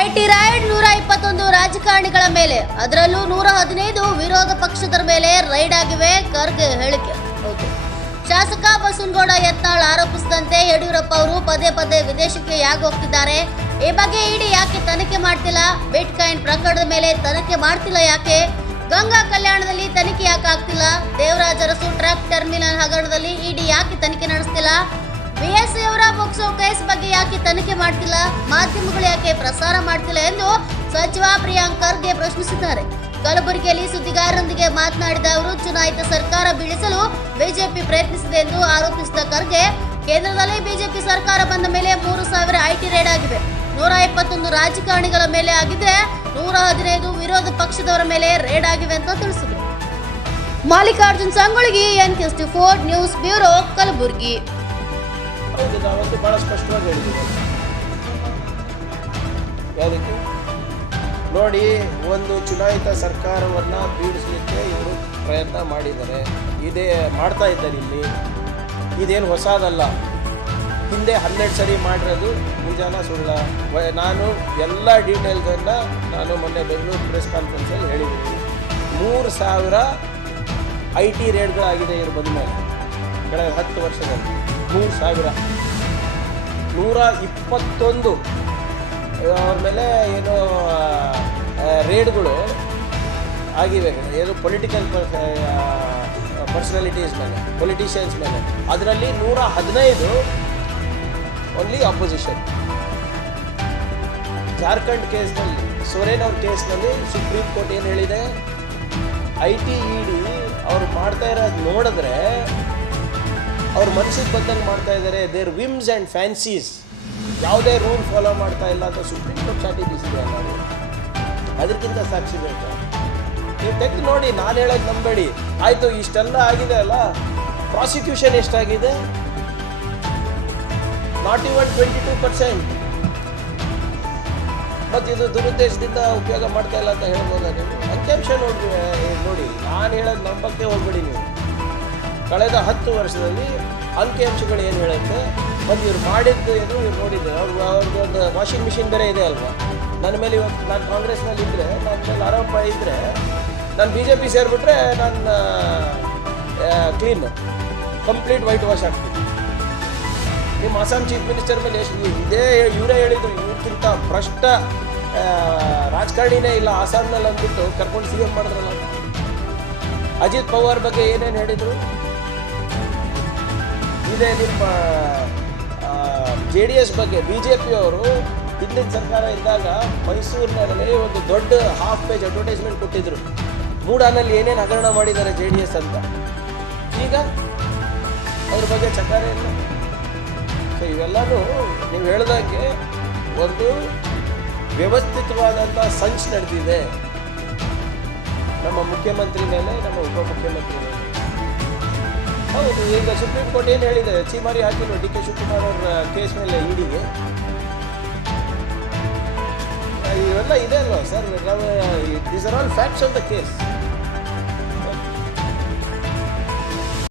IT ride ನೂರ ಇಪ್ಪತ್ತೊಂದು ರಾಜಕಾರಣಿಗಳ ಮೇಲೆ, ಅದರಲ್ಲೂ ನೂರ ಹದಿನೈದು ವಿರೋಧ ಪಕ್ಷದರ ಮೇಲೆ ರೈಡ್ ಆಗಿವೆ ಖರ್ಗೆ ಹೇಳಿಕೆ. ಶಾಸಕ ಬಸವನಗೌಡ ಯತ್ನಾಳ್ ಆರೋಪಿಸಿದಂತೆ ಯಡಿಯೂರಪ್ಪ ಅವರು ಪದೇ ಪದೇ ವಿದೇಶಕ್ಕೆ ಯಾಕೆ ಹೋಗ್ತಿದ್ದಾರೆ? ಈ ಬಗ್ಗೆ ಇಡಿ ಯಾಕೆ ತನಿಖೆ ಮಾಡ್ತಿಲ್ಲ? ಬಿಟ್ಕಾಯಿನ್ ಪ್ರಕರಣದ ಮೇಲೆ ತನಿಖೆ ಮಾಡ್ತಿಲ್ಲ ಯಾಕೆ? ಗಂಗಾ ಕಲ್ಯಾಣದಲ್ಲಿ ತನಿಖೆ ಯಾಕೆ ಆಗ್ತಿಲ್ಲ? ದೇವರಾಜರಸು ಟ್ರಕ್ ಟರ್ಮಿನಲ್ ಹಗರಣದಲ್ಲಿ ಇಡಿ ಯಾಕೆ ತನಿಖೆ ನಡೆಸ್ತಿಲ್ಲ? ಬಿಎಸ್ಸಿ ಅವರ ಪೋಕ್ಸೋ ಕೇಸ್ ಬಗ್ಗೆ ಯಾಕೆ ತನಿಖೆ ಮಾಡ್ತಿಲ್ಲ? ಮಾಧ್ಯಮಗಳು ಯಾಕೆ ಪ್ರಸಾರ ಮಾಡ್ತಿಲ್ಲ ಎಂದು ಸಚಿವ ಪ್ರಿಯಾಂಕ್ ಖರ್ಗೆ ಪ್ರಶ್ನಿಸಿದ್ದಾರೆ. ಕಲಬುರಗಿಯಲ್ಲಿ ಸುದ್ದಿಗಾರರೊಂದಿಗೆ ಮಾತನಾಡಿದ ಅವರು, ಚುನಾಯಿತ ಸರ್ಕಾರ ಬೀಳಿಸಲು ಬಿಜೆಪಿ ಪ್ರಯತ್ನಿಸಿದೆ ಎಂದು ಆರೋಪಿಸಿದ ಖರ್ಗೆ, ಕೇಂದ್ರದಲ್ಲಿ ಬಿಜೆಪಿ ಸರ್ಕಾರ ಬಂದ ಮೇಲೆ ಮೂರು ಸಾವಿರ ಐಟಿ ರೇಡ್ ಆಗಿವೆ. ನೂರ ಇಪ್ಪತ್ತೊಂದು ರಾಜಕಾರಣಿಗಳ ಮೇಲೆ ಆಗಿದೆ ನೂರ ಹದಿನೈದು ವಿರೋಧ ಪಕ್ಷದವರ ಮೇಲೆ ರೇಡ್ ಆಗಿವೆ ಅಂತ ತಿಳಿಸಿದರು Mallikarjun Sangolagi N four news bureau, Kalaburagi. ಹೌದು ನಾವಂತೂ ಭಾಳ ಸ್ಪಷ್ಟವಾಗಿ ಹೇಳಿದ್ದೀವಿ ಯಾವುದಕ್ಕೆ? ನೋಡಿ, ಒಂದು ಚುನಾಯಿತ ಸರ್ಕಾರವನ್ನು ಬೀಳಿಸಲಿಕ್ಕೆ ಇವರು ಪ್ರಯತ್ನ ಮಾಡಿದ್ದಾರೆ. ಇದೇ ಮಾಡ್ತಾ ಇದ್ದಾರೆ ಇಲ್ಲಿ. ಇದೇನು ಹೊಸದಲ್ಲ. ಹಿಂದೆ ಹನ್ನೆರಡು ಸರಿ ಮಾಡಿರೋದು ನಿಜಾನ ಸುಳ್ಳ. ನಾನು ಎಲ್ಲ ಡೀಟೇಲ್ಸನ್ನು ನಾನು ಮೊನ್ನೆ ಬೆಂಗಳೂರು ಪ್ರೆಸ್ ಕಾನ್ಫರೆನ್ಸಲ್ಲಿ ಹೇಳಿದ್ದೀನಿ. ಮೂರು ಸಾವಿರ ಐ ಟಿ ರೇಡ್ಗಳಾಗಿದೆ ಇವರು ಬಂದ ಮೇಲೆ ಕಳೆದ ಹತ್ತು ವರ್ಷದಲ್ಲಿ. ಮೂರು ಸಾವಿರ. ನೂರ ಇಪ್ಪತ್ತೊಂದು ಅವ್ರ ಮೇಲೆ ಏನು ರೇಡ್ಗಳು ಆಗಿವೆ. ಏನು ಪೊಲಿಟಿಕಲ್ ಪರ್ಸನಾಲಿಟೀಸ್ ಮೇಲೆ ಪೊಲಿಟಿಷಿಯನ್ಸ್ ಮೇಲೆ. ಅದರಲ್ಲಿ ನೂರ ಹದಿನೈದು ಓನ್ಲಿ ಅಪೋಸಿಷನ್ ಜಾರ್ಖಂಡ್ ಕೇಸ್ನಲ್ಲಿ ಸೊರೇನ್ ಅವ್ರ ಕೇಸ್ನಲ್ಲಿ ಸುಪ್ರೀಂ ಕೋರ್ಟ್ ಏನು ಹೇಳಿದೆ? ಐ ಟಿ ಇ ಡಿ ಅವ್ರು ಮಾಡ್ತಾ ಇರೋದು ನೋಡಿದ್ರೆ ಅವ್ರ ಮನಸ್ಸಿಗೆ ಬಂದಂಗೆ ಮಾಡ್ತಾ ಇದ್ದಾರೆ ದೇರ್ ವಿಮ್ಸ್ ಆ್ಯಂಡ್ ಫ್ಯಾನ್ಸೀಸ್ ಯಾವುದೇ ರೂಲ್ ಫಾಲೋ ಮಾಡ್ತಾ ಇಲ್ಲ ಅಂತ ಸುಪ್ರೀಂ ಕೋರ್ಟ್ ಚಾಟಿ ಬೀಸಿದೆ ಅಲ್ಲ ಅದಕ್ಕಿಂತ ಸಾಕ್ಷಿ ಬೇಕು. ನೀವು ತೆಗೆದು ನೋಡಿ, ನಾನು ಹೇಳೋದು ನಂಬೇಡಿ. ಆಯಿತು, ಇಷ್ಟೆಲ್ಲ ಆಗಿದೆ ಅಲ್ಲ? ಪ್ರಾಸಿಕ್ಯೂಷನ್ ಎಷ್ಟಾಗಿದೆ? Not even twenty two percent ಮತ್ತು ಇದು ದುರುದ್ದೇಶದಿಂದ ಉಪಯೋಗ ಮಾಡ್ತಾ ಇಲ್ಲ ಅಂತ ಹೇಳ್ಬೋದಾ ನೀವು? ನೋಡಿ ನೋಡಿ, ನಾನು ಹೇಳೋದು ನಂಬಕ್ಕೆ ಹೋಗ್ಬೇಡಿ ನೀವು. ಕಳೆದ ಹತ್ತು ವರ್ಷದಲ್ಲಿ ಅಂಕಿಅಂಶಗಳು ಏನು ಹೇಳುತ್ತೆ ಮತ್ತು ಇವ್ರು ಮಾಡಿದ್ದು ಏನು ಇವ್ರು ನೋಡಿದ್ದು ಅವ್ರು ಒಂದು ವಾಷಿಂಗ್ ಮಿಷಿನ್ ಬೇರೆ ಇದೆ ಅಲ್ವಾ? ನನ್ನ ಮೇಲೆ ಇವತ್ತು ನಾನು ಕಾಂಗ್ರೆಸ್ನಲ್ಲಿ ಇದ್ದರೆ ನನ್ನ ಮೇಲೆ ಆರೋಪ ಇದ್ದರೆ ನಾನು ಬಿ ಜೆ ಪಿ ಸೇರಿಬಿಟ್ರೆ ನನ್ನ ಕ್ಲೀನ್ ಕಂಪ್ಲೀಟ್ ವೈಟ್ ವಾಶ್ ಆಗ್ತೀನಿ ನಿಮ್ಮ ಅಸ್ಸಾಂ ಚೀಫ್ ಮಿನಿಸ್ಟರ್ ಮೇಲೆ ಎಷ್ಟು ಇದೇ ಇವರೇ ಹೇಳಿದ್ರು ಇವ್ರಿಗಿಂತ ಭ್ರಷ್ಟ ರಾಜಕಾರಣಿನೇ ಇಲ್ಲ, ಅಸ್ಸಾಂನಲ್ಲಿ ಅಂದ್ಬಿಟ್ಟು ಕರ್ಕೊಂಡು ಸಿ ಎಂ ಮಾಡಿದ್ರಲ್ಲ. ಅಜಿತ್ ಪವಾರ್ ಬಗ್ಗೆ ಏನೇನು ಹೇಳಿದರು? ಇದೇ ನಿಮ್ಮ ಜೆ ಡಿ ಎಸ್ ಬಗ್ಗೆ. ಬಿ ಜೆ ಪಿಯವರು ಹಿಂದಿನ ಸರ್ಕಾರ ಇದ್ದಾಗ ಮೈಸೂರಿನಲ್ಲಿ ಒಂದು ದೊಡ್ಡ ಹಾಫ್ ಪೇಜ್ ಅಡ್ವರ್ಟೈಸ್ಮೆಂಟ್ ಕೊಟ್ಟಿದ್ರು. ಮೂಡಾನಲ್ಲಿ ಏನೇನು ಹಗರಣ ಮಾಡಿದ್ದಾರೆ ಜೆ ಡಿ ಎಸ್ ಅಂತ. ಈಗ ಅದ್ರ ಬಗ್ಗೆ ಚಕಾರ ಇಲ್ಲ. ಸೊ ಇವೆಲ್ಲನೂ ನೀವು ಹೇಳ್ದಂಗೆ ಒಂದು ವ್ಯವಸ್ಥಿತವಾದಂಥ ಸಂಚ್ ನಡೆದಿದೆ. ನಮ್ಮ ಮುಖ್ಯಮಂತ್ರಿ ಮೇಲೆ, ನಮ್ಮ ಉಪಮುಖ್ಯಮಂತ್ರಿ ಮೇಲೆ. ಹೌದು, ಈಗ ಸುಪ್ರೀಂ ಕೋರ್ಟ್ ಏನು ಹೇಳಿದೆ? ಚೀಮಾರಿ ಹಾಕಿರೋ ಡಿ ಕೆ ಶಿವಕುಮಾರ್ ಅವರ ಕೇಸ್ ಮೇಲೆ ಇಡಿಗೆ. ಇವೆಲ್ಲ ಇದೆ ಅಲ್ವಾ ಸರ್? ನಾವು these are all facts of the case